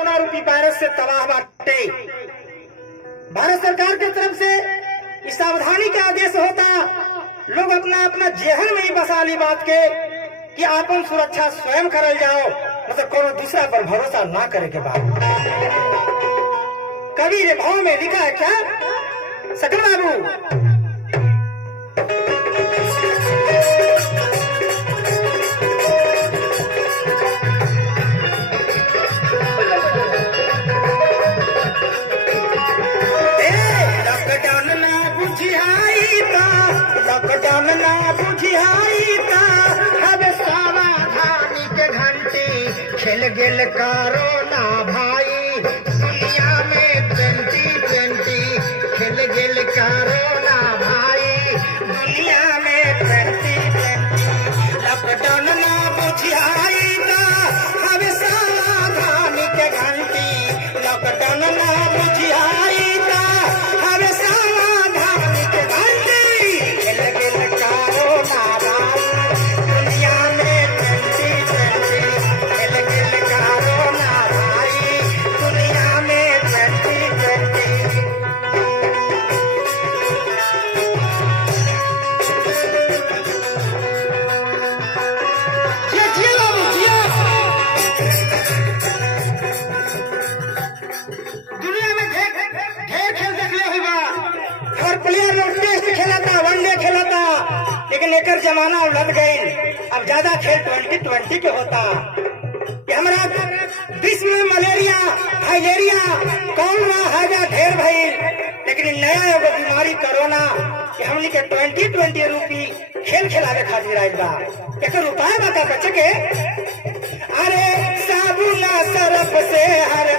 Corona रूपी virus से तबाह बाटे। भारत सरकार की तरफ से इस सावधानी का आदेश होता, लोग अपना अपना जेहन में ही बसा ली बात के कि आपन सुरक्षा स्वयं करल जाओ, मतलब कोनो दूसरा पर भरोसा ना करे के बाद। कवि ने भाव में लिखा है क्या सकल बाबू, लॉकडाउन ना बुझियाई ता अब सावधानी के घंटी खेल गेल कोरोना भाई। दुनिया में 2020 खेल गेल कोरोना भाई। दुनिया में 2020 लॉकडाउन ना बुझियाई ता अब सावधानी के घंटी। लॉकडाउन ना बुझियाई ता अब सावधानी के घंटी खेल गेल कोरोना भाई। दुनिया में 2020 खेल गेल कोरोना भाई। दुनिया में 2020। दुनिया में ढेर खेल देखले होगा। हर प्लेयर लोग टेस्ट खेलता, वनडे खेलता, लेकिन एक जमाना उलट गई। अब ज्यादा खेल 2020 के होता। कि हमारा विश्व में मलेरिया, फाइलेरिया, कोरोना हैजा ढेर भई, लेकिन नया एगो बीमारी कोरोना कि हमनी के 2020 रूपी खेल खिलावे खातिर आइल बा। एकर उपाय बता बच्चे के। अरे साबुन सरफ से हर